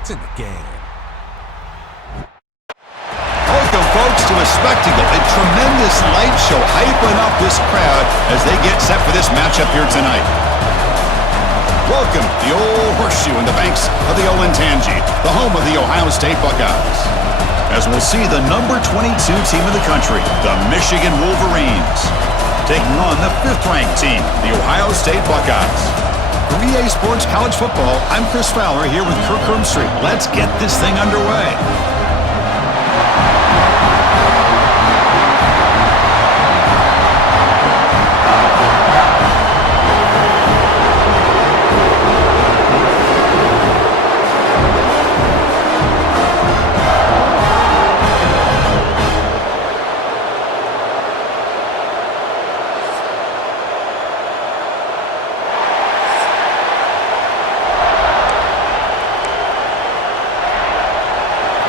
It's in the game. Welcome, folks, to a spectacle, a tremendous light show hyping up this crowd as they get set for this matchup here tonight. Welcome, the old horseshoe in the banks of the Olentangy, the home of the Ohio State Buckeyes. As we'll see the number 22 team in the country, the Michigan Wolverines, taking on the 5th-ranked team, the Ohio State Buckeyes. For EA Sports College Football, I'm Chris Fowler here with Kirk Herbstreit. Let's get this thing underway.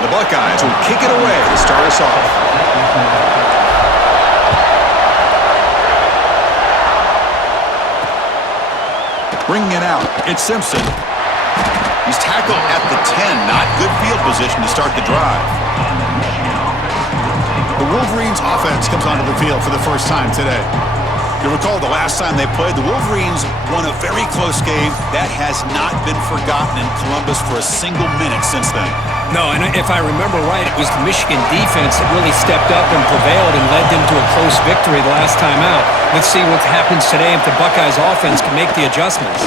The Buckeyes will kick it away to start us off. Bringing it out, it's Simpson. He's tackled at the 10, not good field position to start the drive. The Wolverines offense comes onto the field for the first time today. You recall the last time they played, the Wolverines won a very close game. That has not been forgotten in Columbus for a single minute since then. No, and if I remember right, it was the Michigan defense that really stepped up and prevailed and led them to a close victory the last time out. Let's see what happens today if the Buckeyes offense can make the adjustments.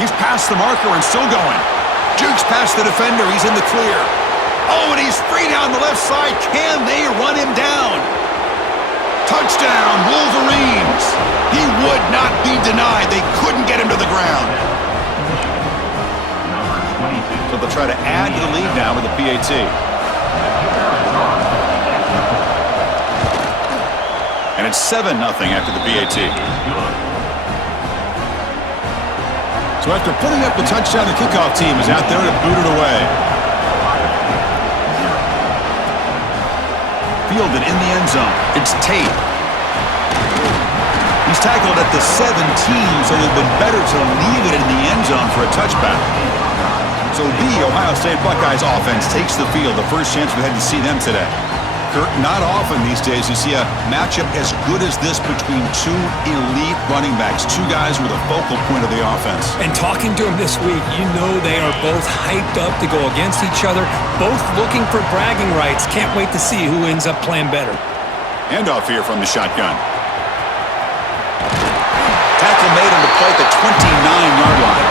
He's past the marker and still going. Jukes past the defender. He's in the clear. Oh, and he's free down the left side. Can they run him down? Touchdown, Wolverines. He would not be denied. They couldn't get him to the ground. So they'll try to add to the lead now with the PAT. And it's 7-0 after the PAT. So after putting up the touchdown, the kickoff team is out there to boot it away. Fielded in the end zone. It's Tate. He's tackled at the 17, so it would have been better to leave it in the end zone for a touchback. So the Ohio State Buckeyes offense takes the field, the first chance we had to see them today. Kurt, not often these days you see a matchup as good as this between two elite running backs, two guys with a focal point of the offense. And talking to them this week, you know they are both hyped up to go against each other, both looking for bragging rights. Can't wait to see who ends up playing better. Handoff here from the shotgun. Tackle made on the play at the 29-yard line.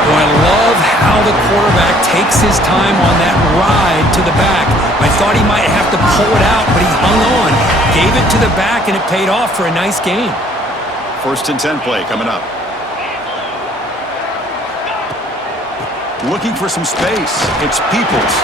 Boy, I love how the quarterback takes his time on that ride to the back. I thought he might have to pull it out, but he hung on, gave it to the back, and it paid off for a nice game. 1st and 10 play coming up. Looking for some space. It's Peoples.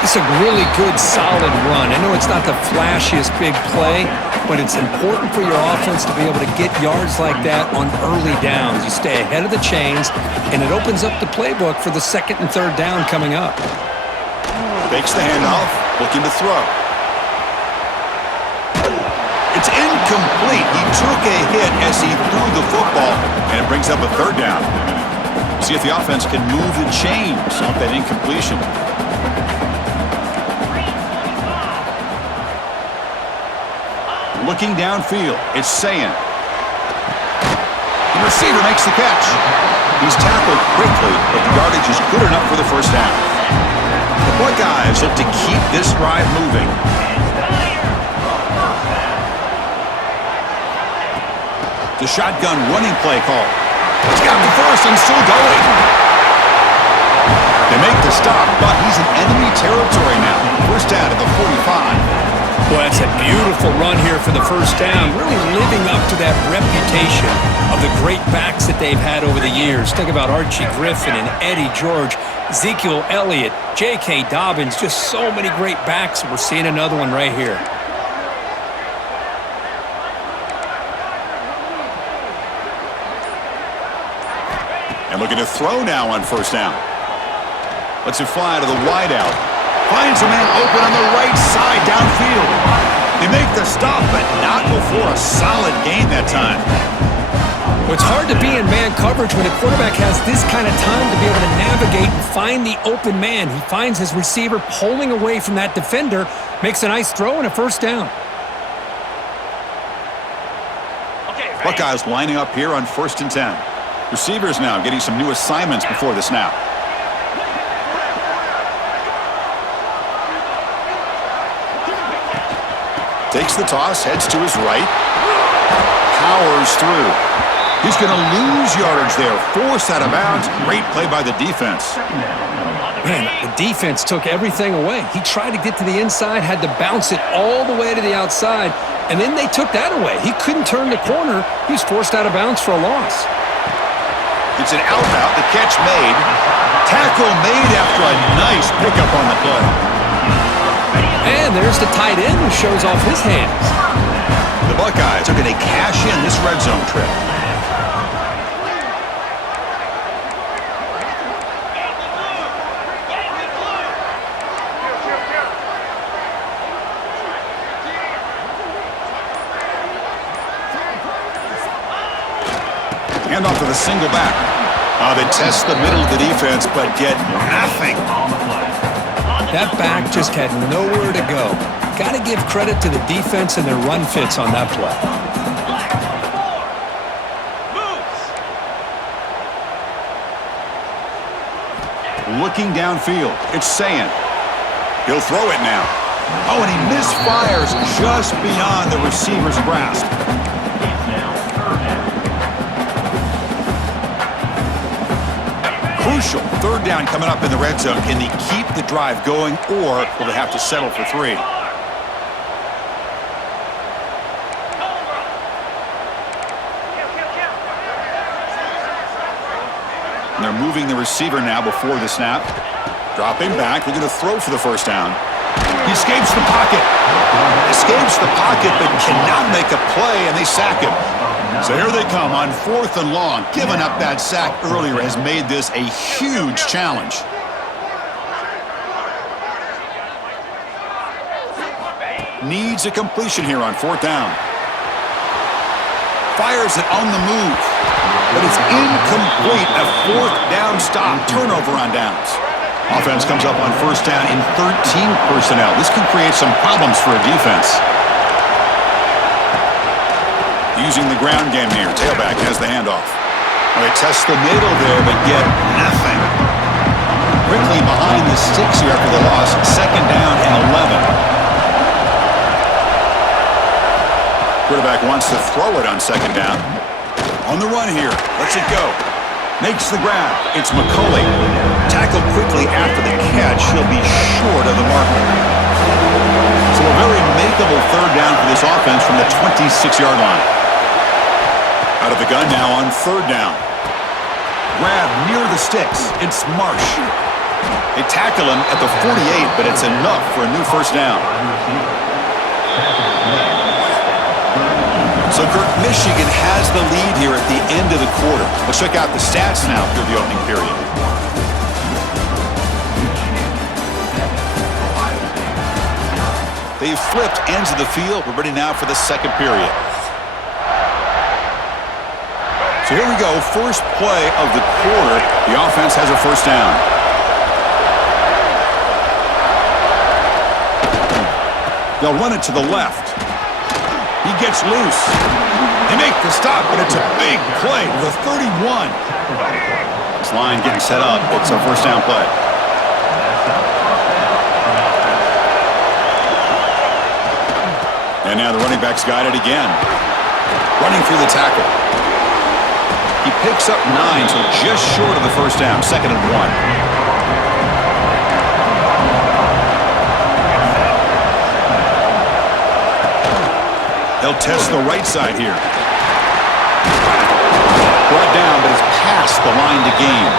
It's a really good, solid run. I know it's not the flashiest big play, but it's important for your offense to be able to get yards like that on early downs. You stay ahead of the chains, and it opens up the playbook for the 2nd and 3rd down coming up. Fakes the handoff, looking to throw. It's incomplete. He took a hit as he threw the football, and it brings up a 3rd down. See if the offense can move the chains off that incompletion. Looking downfield, it's Sayin. The receiver makes the catch. He's tackled quickly, but the yardage is good enough for the 1st down. The Buckeyes look to keep this drive moving. The shotgun running play call. He's got the 1st and still going. They make the stop, but he's in enemy territory now. 1st down at the 45. Boy, that's a beautiful run here for the 1st down, really living up to that reputation of the great backs that they've had over the years. Think about Archie Griffin and Eddie George, Ezekiel Elliott, J.K. Dobbins, just so many great backs. We're seeing another one right here. And looking to throw now on 1st down. Lets it fly to the wideout. Finds a man open on the right side downfield. They make the stop, but not before a solid gain that time. Well, it's hard to be in man coverage when a quarterback has this kind of time to be able to navigate and find the open man. He finds his receiver pulling away from that defender, makes a nice throw and a first down. Buckeyes lining up here on 1st and 10. Receivers now getting some new assignments before the snap. Takes the toss, heads to his right. Powers through. He's going to lose yardage there. Forced out of bounds. Great play by the defense. Man, the defense took everything away. He tried to get to the inside, had to bounce it all the way to the outside, and then they took that away. He couldn't turn the corner. He was forced out of bounds for a loss. It's an out route. The catch made. Tackle made after a nice pickup on the play. And there's the tight end who shows off his hands. The Buckeyes are going to cash in this red zone trip. Hand off to the single back. They test the middle of the defense, but get nothing. That back just had nowhere to go. Got to give credit to the defense and their run fits on that play. Looking downfield. It's Sayin. He'll throw it now. Oh, and he misfires just beyond the receiver's grasp. Crucial. 3rd down coming up in the red zone. Can they keep the drive going, or will they have to settle for 3? And they're moving the receiver now before the snap. Dropping back. They're going to throw for the first down. He escapes the pocket. Escapes the pocket, but cannot make a play, and they sack him. So here they come on 4th and long. Giving up that sack earlier has made this a huge challenge. Needs a completion here on 4th down. Fires it on the move, but it's incomplete. A 4th down stop. Turnover on downs. Offense comes up on 1st down in 13 personnel. This can create some problems for a defense. Using the ground game here. Tailback has the handoff. They test the middle there, but get nothing. Quickly behind the sticks here after the loss. 2nd down and 11. Quarterback wants to throw it on 2nd down. On the run here. Lets it go. Makes the grab. It's McCulley. Tackled quickly after the catch. He'll be short of the marker. So a very makeable 3rd down for this offense from the 26-yard line. Out of the gun now on 3rd down. Grab near the sticks. It's Marsh. They tackle him at the 48, but it's enough for a new 1st down. So, Kirk, Michigan has the lead here at the end of the quarter. Let's check out the stats now through the opening period. They've flipped ends of the field. We're ready now for the 2nd period. So here we go. First play of the quarter. The offense has a 1st down. They'll run it to the left. He gets loose. They make the stop, but it's a big play to the 31. This line getting set up. It's a 1st down play. And now the running back's got it again. Running through the tackle. He picks up 9, so just short of the 1st down. 2nd and 1. They'll test the right side here. Brought down, but it's past the line to gain.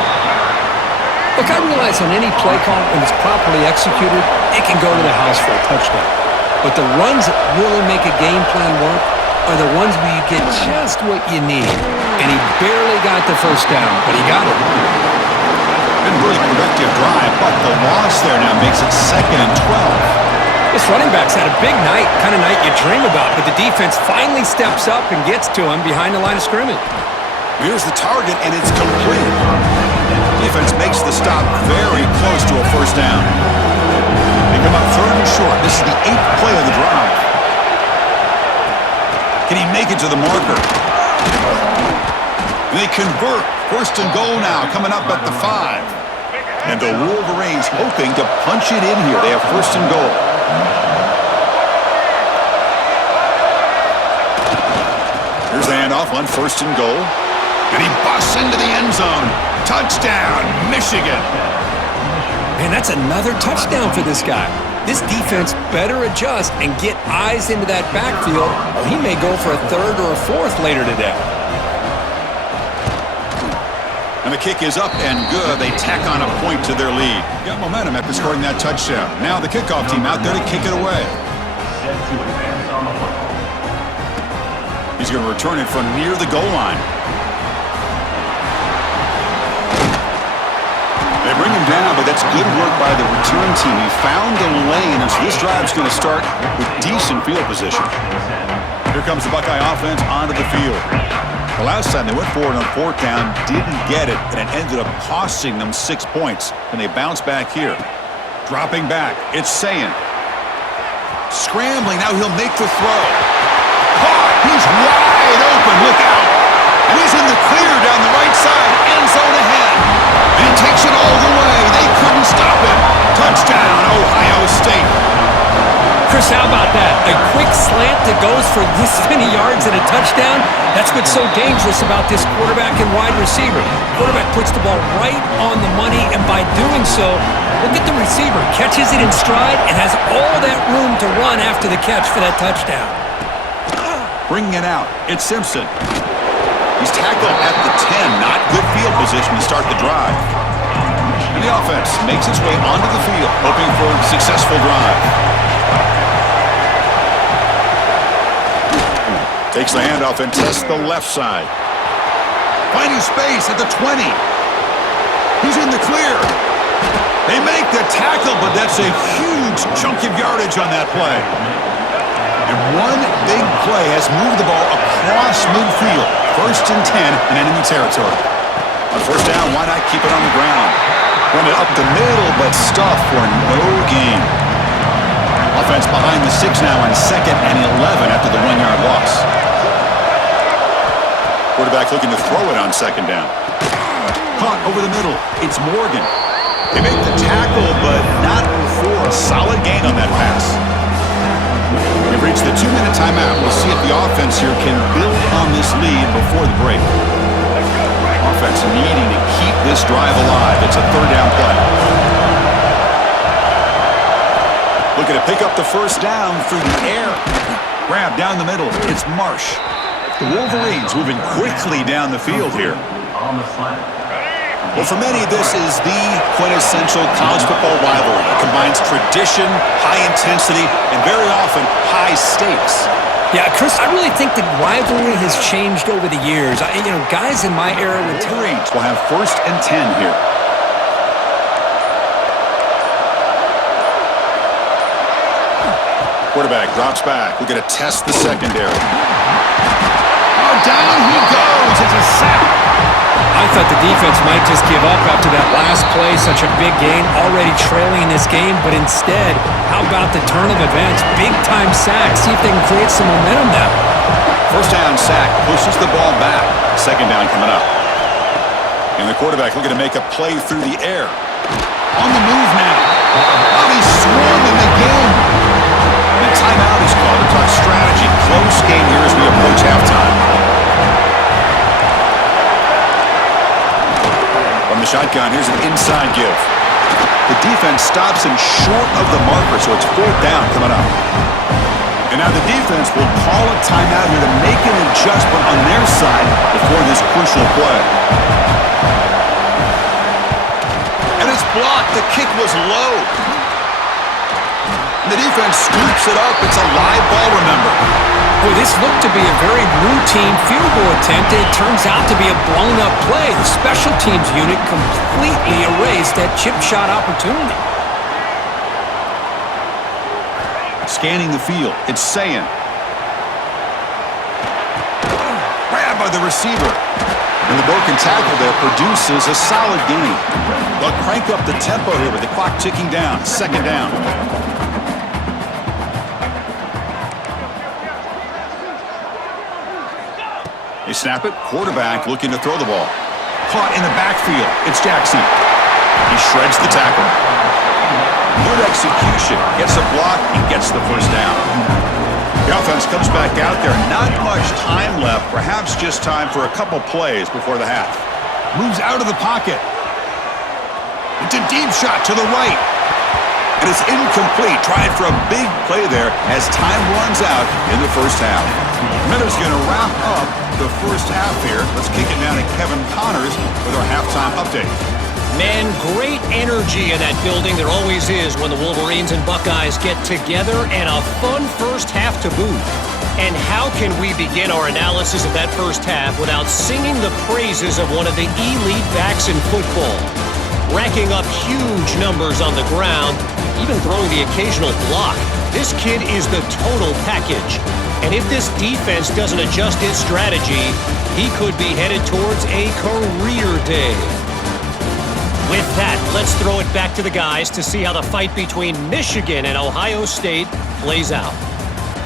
Look, I realize on any play call, when it's properly executed, it can go to the house for a touchdown. But the runs that really make a game plan work are the ones where you get just what you need. And he barely got the 1st down, but he got it. Been really productive drive, but the loss there now makes it 2nd and 12. This running back's had a big night, kind of night you dream about, but the defense finally steps up and gets to him behind the line of scrimmage. Here's the target, and it's complete. Defense makes the stop very close to a first down. They come up 3rd and short. This is the 8th play of the drive. Can he make it to the marker? They convert. 1st and goal now, coming up at the 5. And the Wolverines hoping to punch it in here. They have 1st and goal. Here's the handoff on 1st and goal. And he busts into the end zone. Touchdown, Michigan. Man, that's another touchdown for this guy. This defense better adjust and get eyes into that backfield, or he may go for a 3rd or a 4th later today. And the kick is up and good. They tack on a point to their lead. Got momentum after scoring that touchdown. Now the kickoff team out there to kick it away. He's going to return it from near the goal line. They bring him down, but that's good work by the return team. He found the lane, and so this drive's going to start with decent field position. Here comes the Buckeye offense onto the field. The last time they went forward on 4th down, didn't get it, and it ended up costing them 6 points. And they bounce back here. Dropping back, it's Sayin. Scrambling, now he'll make the throw. Caught, he's wide open, look out. And he's in the clear down the right side, end zone ahead. And he takes it all the way. They couldn't stop him. Touchdown, Ohio State. Chris, how about that? A quick slant that goes for this many yards and a touchdown. That's what's so dangerous about this quarterback and wide receiver. Quarterback puts the ball right on the money, and by doing so, look at the receiver. Catches it in stride and has all that room to run after the catch for that touchdown. Bringing it out, it's Simpson. He's tackled at the 10. Not good field position to start the drive. And the offense makes its way onto the field, hoping for a successful drive. Takes the handoff and tests the left side. Finding space at the 20. He's in the clear. They make the tackle, but that's a huge chunk of yardage on that play. And one big play has moved the ball across midfield. 1st and 10 in enemy territory. On 1st down, why not keep it on the ground? Run it up the middle, but stuff for no gain. Offense behind the 6 now on 2nd and 11 after the 1-yard loss. Quarterback looking to throw it on 2nd down. Caught over the middle. It's Morgan. They make the tackle, but not before a solid gain on that pass. We've reached the 2-minute timeout. We'll see if the offense here can build on this lead before the break. Offense needing to keep this drive alive. It's a 3rd down play. Looking to pick up the 1st down through the air. Grab down the middle. It's Marsh. The Wolverines moving quickly down the field here. Well, for many, this is the quintessential college football rivalry. It combines tradition, high intensity, and very often high stakes. Yeah, Chris, I really think the rivalry has changed over the years. Guys in my era would tell me. We'll have 1st and 10 here. Quarterback drops back. We're going to test the secondary. Oh, down he goes. It's a sack. I thought the defense might just give up after that last play, such a big gain, already trailing this game, but instead, how about the turn of events? Big-time sack. See if they can create some momentum now. 1st down sack pushes the ball back. 2nd down coming up. And the quarterback looking to make a play through the air. On the move now. Oh, he's swarming the game. And a timeout is called to talk strategy. Close game here as we approach halftime. From the shotgun, here's an inside give. The defense stops him short of the marker, so it's 4th down coming up. And now the defense will call a timeout here to make an adjustment on their side before this crucial play. And it's blocked. The kick was low. And the defense scoops it up. It's a live ball, remember. Boy, this looked to be a very routine field goal attempt, and it turns out to be a blown-up play. The special teams unit completely erased that chip shot opportunity. Scanning the field, it's Sayin. Grabbed by the receiver. And the broken tackle there produces a solid gain. They'll crank up the tempo here with the clock ticking down. Second down. They snap it. Quarterback looking to throw the ball. Caught in the backfield. It's Jackson. He shreds the tackle. Good execution. Gets a block and gets the first down. The offense comes back out there. Not much time left. Perhaps just time for a couple plays before the half. Moves out of the pocket. It's a deep shot to the right. And it's incomplete. Tried for a big play there as time runs out in the first half. Miller's going to wrap up the first half here. Let's kick it down to Kevin Connors with our halftime update. Man, great energy in that building. There always is when the Wolverines and Buckeyes get together, and a fun first half to boot. And how can we begin our analysis of that first half without singing the praises of one of the elite backs in football? Racking up huge numbers on the ground, even throwing the occasional block. This kid is the total package. And if this defense doesn't adjust its strategy, he could be headed towards a career day. With that, let's throw it back to the guys to see how the fight between Michigan and Ohio State plays out.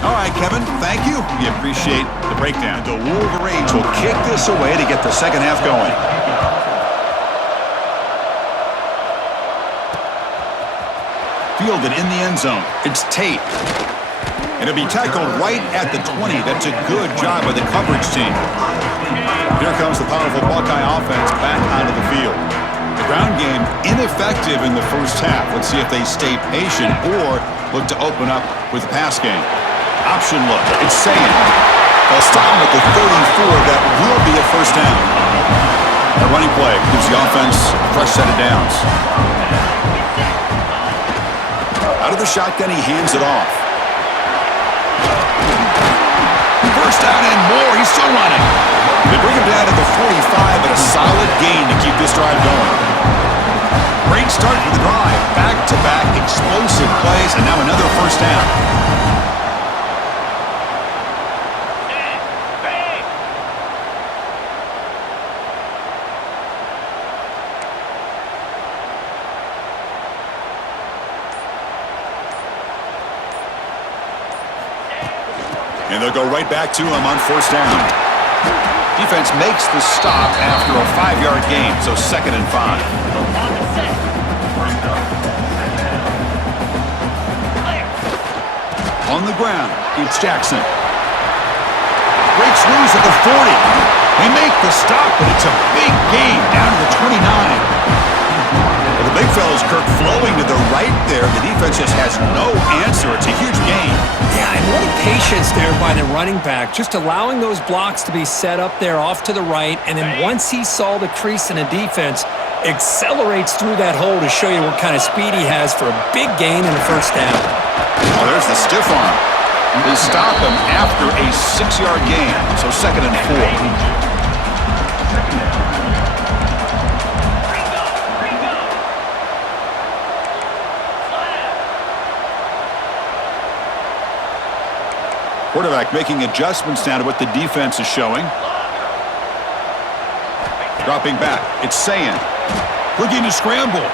All right, Kevin, thank you. We appreciate the breakdown. The Wolverines will kick this away to get the second half going. Fielded in the end zone. It's Tate. And it'll be tackled right at the 20. That's a good job by the coverage team. Here comes the powerful Buckeye offense back onto the field. The ground game ineffective in the first half. Let's see if they stay patient or look to open up with the pass game. Option look. It's Saying. They'll stop him at the 34. That will be a first down. The running play gives the offense a fresh set of downs. Out of the shotgun, he hands it off. First down and more. He's still running. They bring him down to the 45, but a solid gain to keep this drive going. Great start for the drive. Back-to-back explosive plays, and now another first down. And they'll go right back to him on first down. Defense makes the stop after a 5-yard gain, so 2nd and 5. On the ground, it's Jackson. Breaks loose at the 40. They make the stop, but it's a big gain down to the 29. Well, the big fella's Kirk flowing to the right there. The defense just has no answer. It's a huge gain. Yeah, and what a patience there by the running back, just allowing those blocks to be set up there off to the right, and then once he saw the crease in the defense, accelerates through that hole to show you what kind of speed he has for a big gain in the first down. Oh, there's the stiff arm. They stop him after a 6-yard gain, so 2nd and 4. Quarterback making adjustments now to what the defense is showing. Dropping back. It's Saying. Looking to scramble.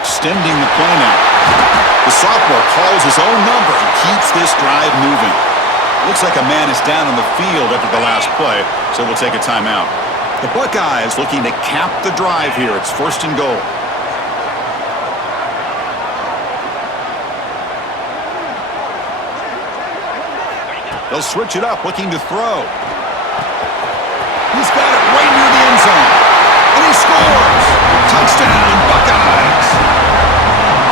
Extending the play now. The sophomore calls his own number and keeps this drive moving. Looks like a man is down on the field after the last play, so we'll take a timeout. The Buckeyes looking to cap the drive here. It's 1st and goal. They'll switch it up, looking to throw. He's got it right near the end zone. And he scores! Touchdown, Buckeyes!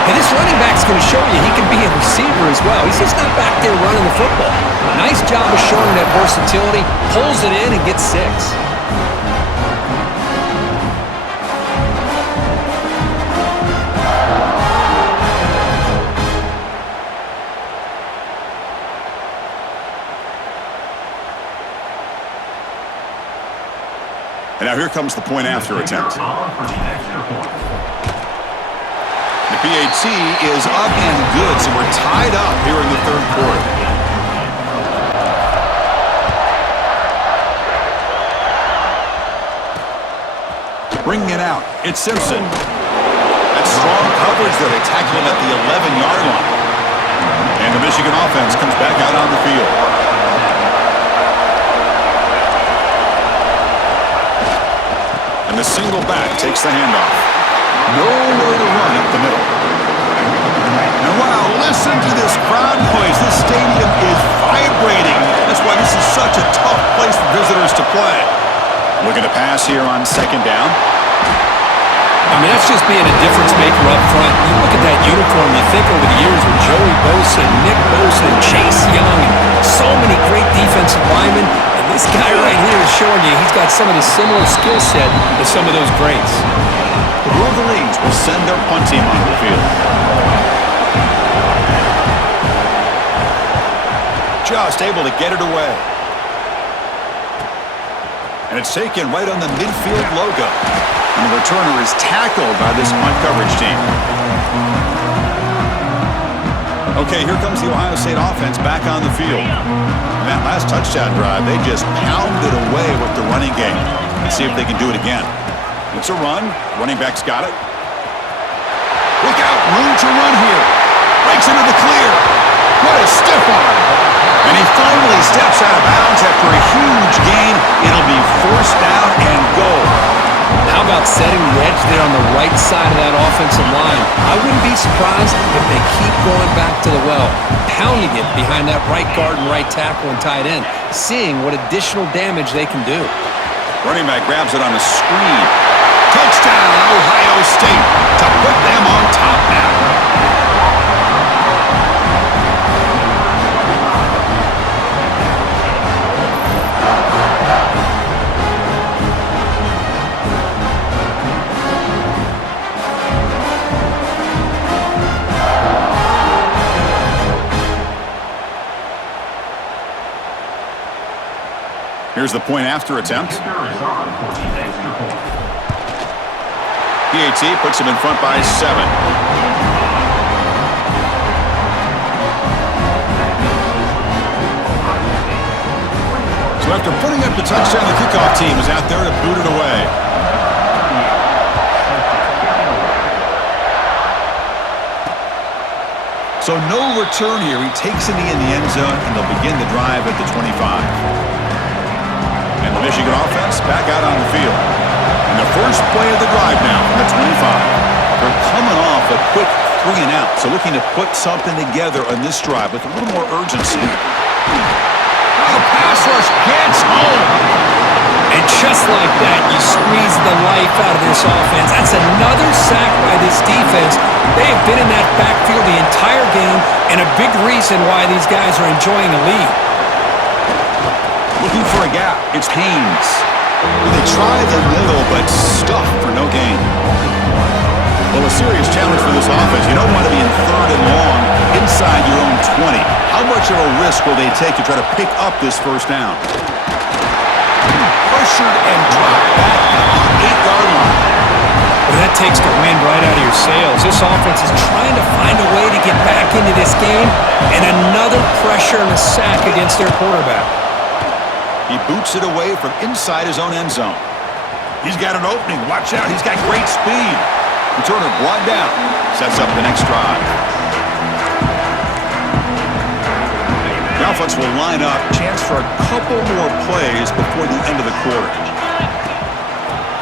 And this running back's going to show you he can be a receiver as well. He's just not back there running the football. Nice job of showing that versatility. Pulls it in and gets 6. And now here comes the point after attempt. The PAT is up and good, so we're tied up here in the 3rd quarter. Bringing it out, it's Simpson. That's strong coverage there. They tackle him at the 11-yard line. And the Michigan offense comes back out on the field. And the single back takes the handoff. Nowhere to run up the middle. And wow, listen to this crowd noise. This stadium is vibrating. That's why this is such a tough place for visitors to play. Looking to pass here on second down. I mean, that's just being a difference maker up front. You look at that uniform, you think over the years with Joey Bosa, Nick Bosa, and Chase Young, and so many great defensive linemen. And this guy right here is showing you he's got some of the similar skill set to some of those greats. The Wolverines will send their punt team onto the field. Just able to get it away. And it's taken right on the midfield logo. And the returner is tackled by this punt coverage team. Okay, here comes the Ohio State offense back on the field. And that last touchdown drive, they just pounded away with the running game. Let's see if they can do it again. It's a run. Running back's got it. Look out, room to run here. Breaks into the clear. What a stiff arm. And he finally steps out of bounds after a huge gain. It'll be forced down and goal. How about setting the edge there on the right side of that offensive line? I wouldn't be surprised if they keep going back to the well, pounding it behind that right guard and right tackle and tight end, seeing what additional damage they can do. Running back grabs it on a screen. Touchdown, Ohio State, to put them on top now. Here's the point after attempt. PAT puts him in front by 7. So after putting up the touchdown, the kickoff team is out there to boot it away. So no return here. He takes it in the end zone, and they'll begin the drive at the 25. And the Michigan offense back out on the field. And the first play of the drive now from the 25. They're coming off a quick 3 and out, so looking to put something together on this drive with a little more urgency. Oh, pass rush gets home. And just like that, you squeeze the life out of this offense. That's another sack by this defense. They have been in that backfield the entire game, and a big reason why these guys are enjoying the lead. Looking for a gap. It's Haynes. They try the middle, but stuff for no gain. Well, a serious challenge for this offense. You don't want to be in 3rd and long inside your own 20. How much of a risk will they take to try to pick up this first down? Pressured and dropped back at the 8-yard line. Well, that takes the wind right out of your sails. This offense is trying to find a way to get back into this game, and another pressure and a sack against their quarterback. He boots it away from inside his own end zone. He's got an opening. Watch out. He's got great speed. Returner brought down. Sets up the next drive. The offense will line up. Chance for a couple more plays before the end of the quarter.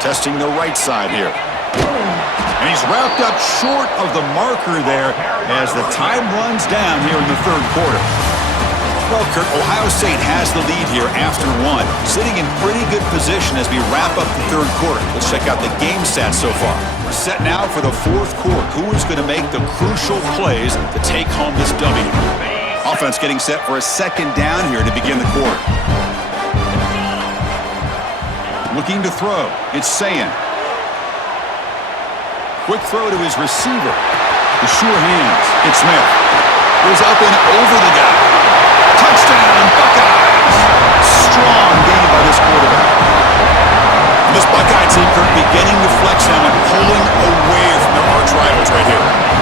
Testing the right side here. And he's wrapped up short of the marker there as the time runs down here in the 3rd quarter. Well, Kurt, Ohio State has the lead here after 1. Sitting in pretty good position as we wrap up the 3rd quarter. Let's check out the game stats so far. We're set now for the 4th quarter. Who is going to make the crucial plays to take home this W? Offense getting set for a 2nd down here to begin the quarter. Looking to throw. It's Sayin. Quick throw to his receiver. The sure hands. It's Smith. Goes up and over the guy. Touchdown, Buckeyes! Strong game by this quarterback. This Buckeye team could be beginning to flex now and pulling away from their arch rivals right here.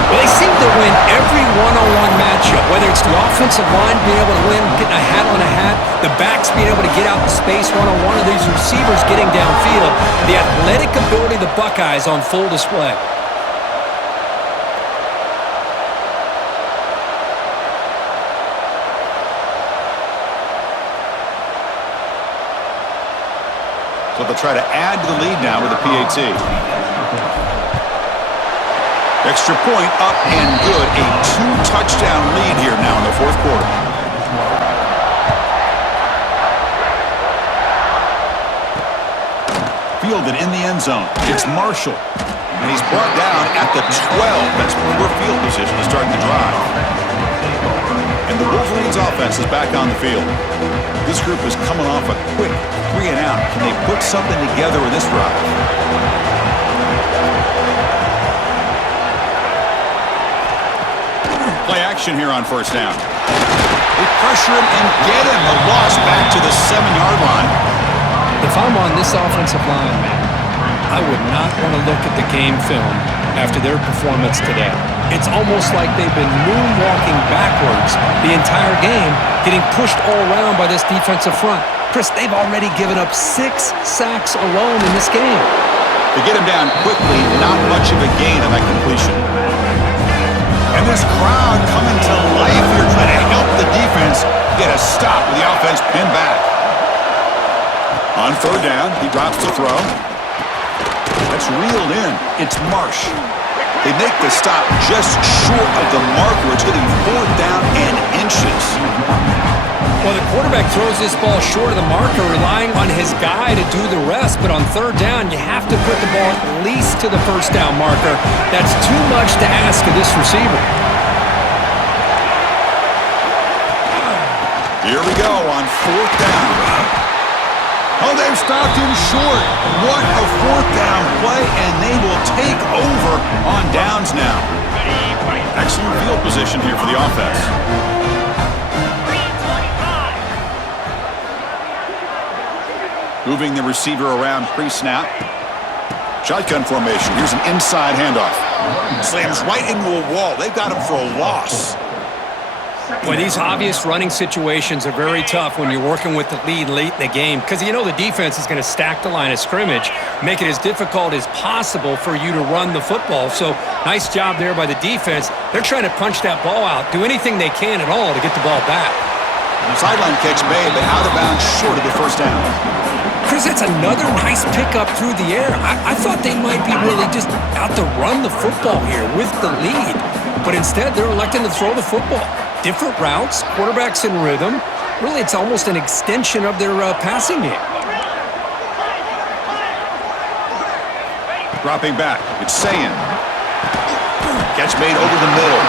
Well, they seem to win every one-on-one matchup, whether it's the offensive line being able to win, getting a hat on a hat, the backs being able to get out in space one-on-one, or these receivers getting downfield. The athletic ability of the Buckeyes on full display. So they'll try to add to the lead now with a PAT. Extra point up and good. A 2-touchdown lead here now in the fourth quarter. Fielded in the end zone. It's Marshall. And he's brought down at the 12. That's poor field position to start the drive. And the Wolverines offense is back on the field. This group is coming off a quick 3-and-out. Can they put something together with this drive? Play action here on first down. They pressure him and get him. The loss back to the 7-yard line. If I'm on this offensive line, man, I would not want to look at the game film after their performance today. It's almost like they've been moonwalking backwards the entire game, getting pushed all around by this defensive front. Chris, they've already given up 6 sacks alone in this game. To get him down quickly, not much of a gain on that completion. And this crowd coming to life here, trying to help the defense get a stop with the offense pinned back. On third down, he drops to throw. That's reeled in. It's Marsh. They make the stop just short of the marker. It's getting 4th down and inches. Well, the quarterback throws this ball short of the marker, relying on his guy to do the rest. But on third down, you have to put the ball at least to the first down marker. That's too much to ask of this receiver. Here we go on 4th down. Oh, they've stopped him short. What a 4th down play, and they will take over on downs now. Excellent field position here for the offense. Moving the receiver around pre-snap. Shotgun formation. Here's an inside handoff. Slams right into a wall. They've got him for a loss. Boy, these obvious running situations are very tough when you're working with the lead late in the game, because you know the defense is going to stack the line of scrimmage, make it as difficult as possible for you to run the football. So nice job there by the defense. They're trying to punch that ball out, do anything they can at all to get the ball back. Sideline catch made, but out of bounds short of the first down. Chris, that's another nice pickup through the air. I thought they might be really just out to run the football here with the lead, but instead they're electing to throw the football. Different routes, quarterbacks in rhythm. Really, it's almost an extension of their passing game. Dropping back, it's Sayin. Catch made over the middle.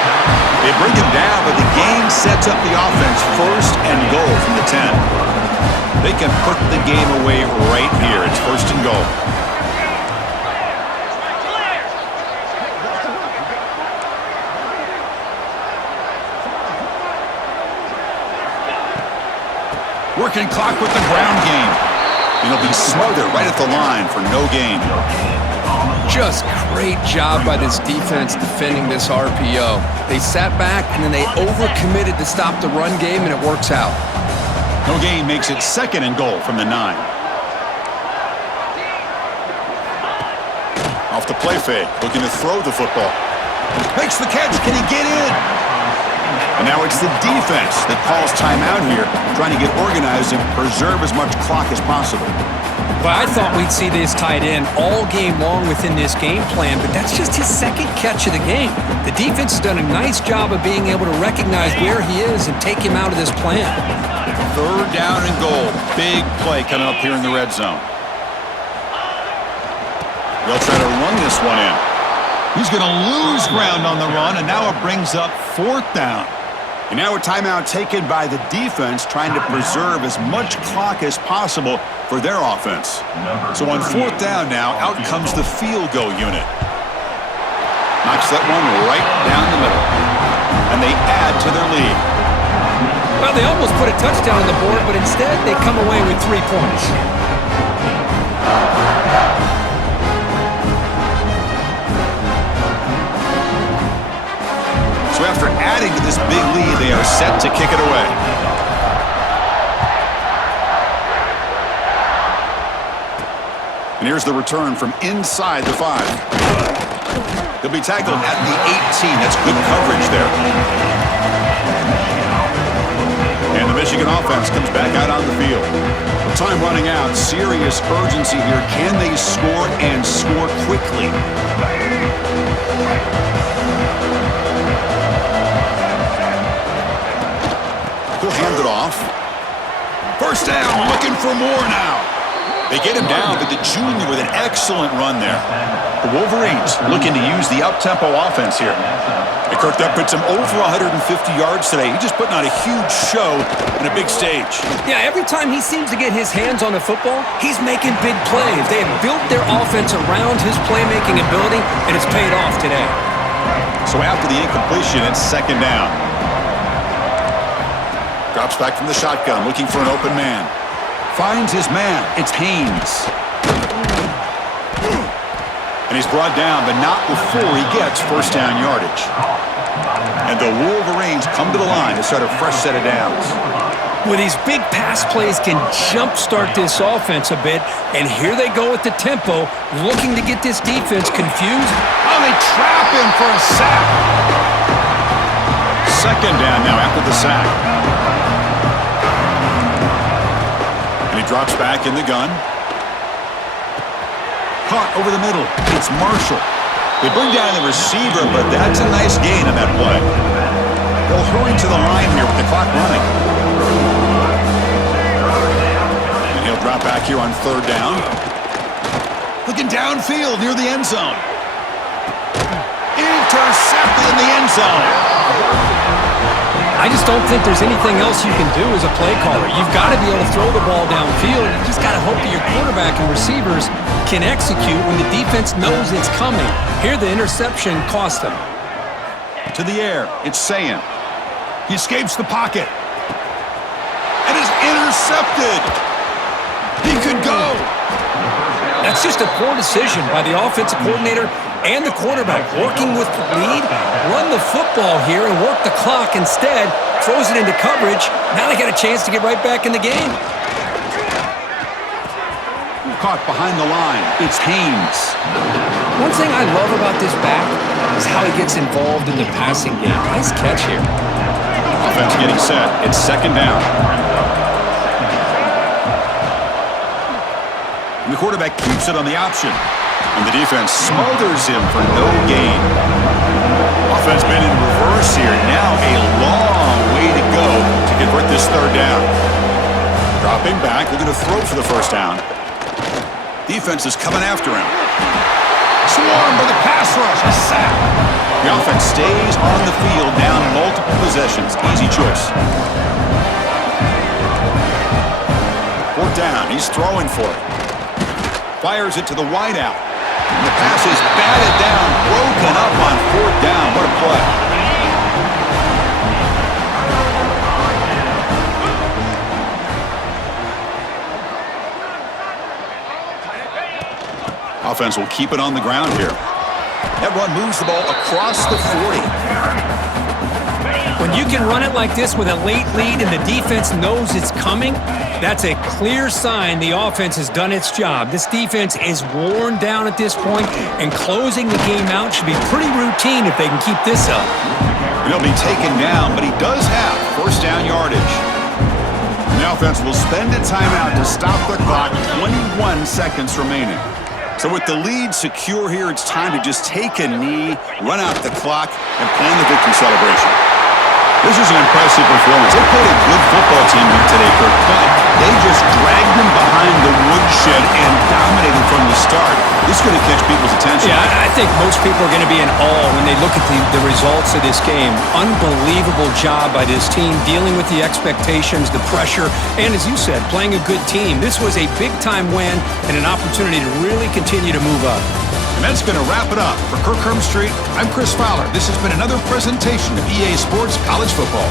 They bring him down, but the game sets up the offense. 1st and goal from the 10. They can put the game away right here. It's 1st and goal. Working clock with the ground game. It'll be smothered right at the line for no gain. Just great job by this defense defending this RPO. They sat back and then they overcommitted to stop the run game, and it works out. No gain makes it 2nd and goal from the 9. Off the play fake, looking to throw the football. Makes the catch. Can he get in? And now it's the defense that calls timeout here, trying to get organized and preserve as much clock as possible. Well, I thought we'd see this tight end all game long within this game plan, but that's just his 2nd catch of the game. The defense has done a nice job of being able to recognize where he is and take him out of this plan. 3rd down and goal. Big play coming up here in the red zone. They'll try to run this one in. He's going to lose ground on the run, and now it brings up 4th down. And now a timeout taken by the defense, trying to preserve as much clock as possible for their offense. So on 4th down now, out comes the field goal unit. Knocks that one right down the middle. And they add to their lead. Well, they almost put a touchdown on the board, but instead they come away with 3 points. they are set to kick it away. And here's the return from inside the 5. He'll be tackled at the 18. That's good coverage there. And the Michigan offense comes back out on the field. With time running out, serious urgency here. Can they score and score quickly? He'll hand it off. First down, looking for more now. They get him down, but the junior with an excellent run there. The Wolverines looking to use the up-tempo offense here. And Kirk, that puts him over 150 yards today. He's just putting on a huge show on a big stage. Yeah, every time he seems to get his hands on the football, he's making big plays. They have built their offense around his playmaking ability, and it's paid off today. So after the incompletion, it's second down. Drops back from the shotgun, looking for an open man. Finds his man. It's Haynes. And he's brought down, but not before he gets first down yardage. And the Wolverines come to the line to start a fresh set of downs. Well, these big pass plays can jumpstart this offense a bit, and here they go with the tempo, looking to get this defense confused. Oh, they trap him for a sack. Second down now after the sack. And he drops back in the gun. Caught over the middle. It's Marshall. They bring down the receiver, but that's a nice gain on that play. They'll hurry to the line here with the clock running. And he'll drop back here on third down. Looking downfield near the end zone. Intercepted in the end zone. I just don't think there's anything else you can do as a play caller. You've got to be able to throw the ball downfield. You just got to hope that your quarterback and receivers can execute when the defense knows it's coming. Here, the interception cost them. To the air, it's Sayin. He escapes the pocket. And is intercepted. He could go. That's just a poor decision by the offensive coordinator and the quarterback. Working with the lead, run the football here and work the clock instead. Throws it into coverage. Now they got a chance to get right back in the game. Caught behind the line. It's Haynes. One thing I love about this back is how he gets involved in the passing game. Nice catch here. Offense getting set. It's second down. And the quarterback keeps it on the option. And the defense smothers him for no gain. Offense been in reverse here. Now a long way to go to convert this third down. Dropping back, looking to throw for the first down. Defense is coming after him. Swarmed by the pass rush. A sack. The offense stays on the field, down multiple possessions. Easy choice. Fourth down. He's throwing for it. Fires it to the wideout. And the pass is batted down, broken up on fourth down. What a play. Offense will keep it on the ground here. That run moves the ball across the 40. When you can run it like this with a late lead and the defense knows it's coming, that's a clear sign the offense has done its job. This defense is worn down at this point, and closing the game out should be pretty routine if they can keep this up. And he'll be taken down, but he does have first down yardage. And the offense will spend a timeout to stop the clock, 21 seconds remaining. So with the lead secure here, it's time to just take a knee, run out the clock, and plan the victory celebration. This is an impressive performance. They played a good football team here today, Kirk, but they just dragged them behind the woodshed and dominated from the start. This is going to catch people's attention. Yeah, I think most people are going to be in awe when they look at the results of this game. Unbelievable job by this team, dealing with the expectations, the pressure, and as you said, playing a good team. This was a big-time win and an opportunity to really continue to move up. And that's going to wrap it up. For Kirk Herbstreit, I'm Chris Fowler. This has been another presentation of EA Sports College Football.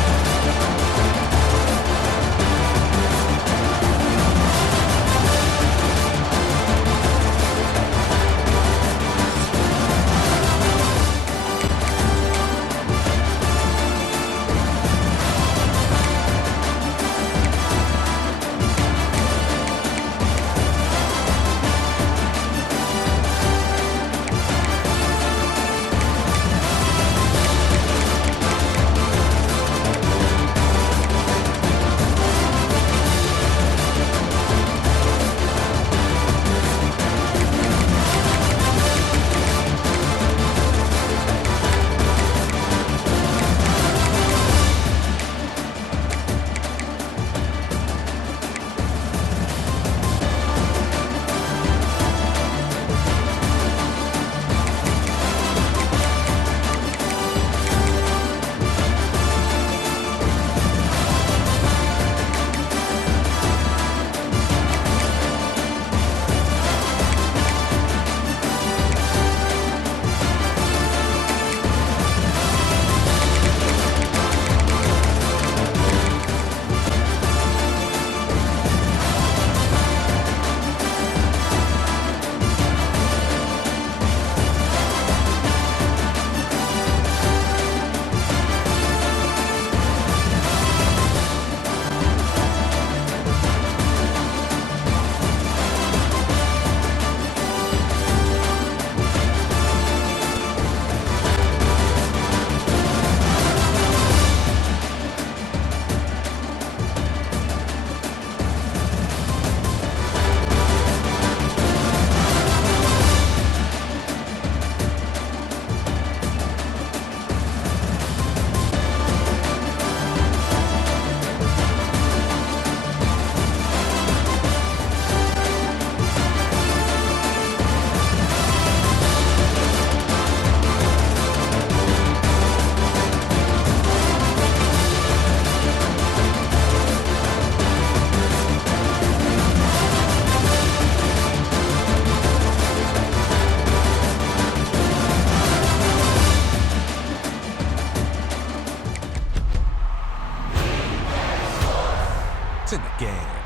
in the game.